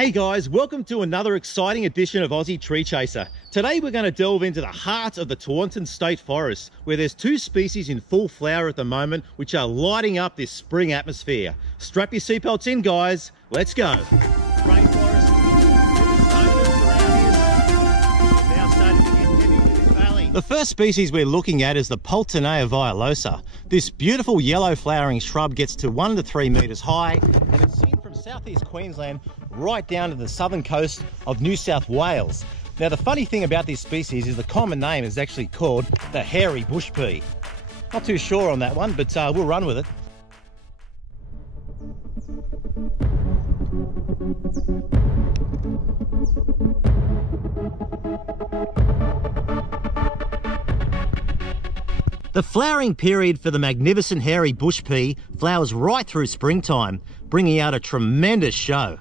Hey guys, welcome to another exciting edition of Aussie Tree Chaser. Today we're going to delve into the heart of the Tewantin State Forest, where there's two species in full flower at the moment, which are lighting up this spring atmosphere. Strap your seatbelts in guys, let's go. Rainforest, now starting to get heavy with this valley. The first species we're looking at is the Hinterland violosa. This beautiful yellow flowering shrub gets to 1 to 3 meters high, and it's seen from southeast Queensland right down to the southern coast of New South Wales. Now the funny thing about this species is the common name is actually called the hairy bush pea. Not too sure on that one, but we'll run with it. The flowering period for the magnificent hairy bush pea flowers right through springtime, bringing out a tremendous show.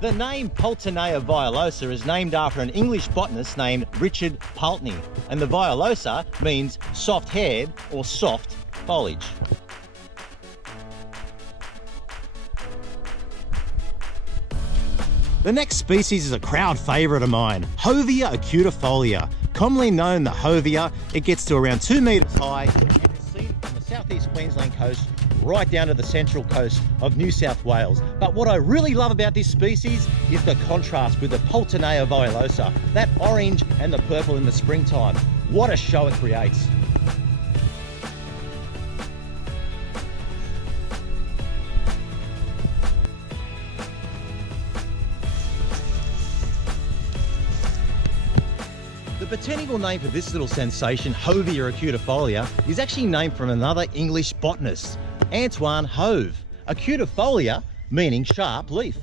The name Hinterland violosa is named after an English botanist named Richard Pulteney, and the violosa means soft-haired or soft foliage. The next species is a crowd favourite of mine, Hovea acutifolia. Commonly known the Hovea, it gets to around 2 metres high and is seen from the southeast Queensland coast right down to the central coast of New South Wales. But what I really love about this species is the contrast with the Hinterland violosa, that orange and the purple in the springtime. What a show it creates. The botanical name for this little sensation, Hovea acutifolia, is actually named from another English botanist, Antoine Hove. Acutifolia meaning sharp leaf.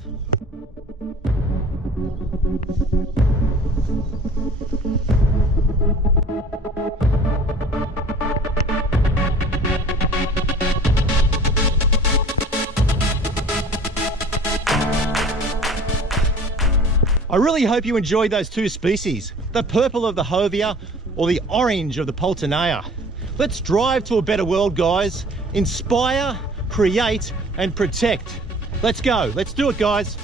I really hope you enjoyed those two species, the purple of the Hovea or the orange of the Hinterland. Let's drive to a better world, guys. Inspire, create, and protect. Let's go. Let's do it, guys.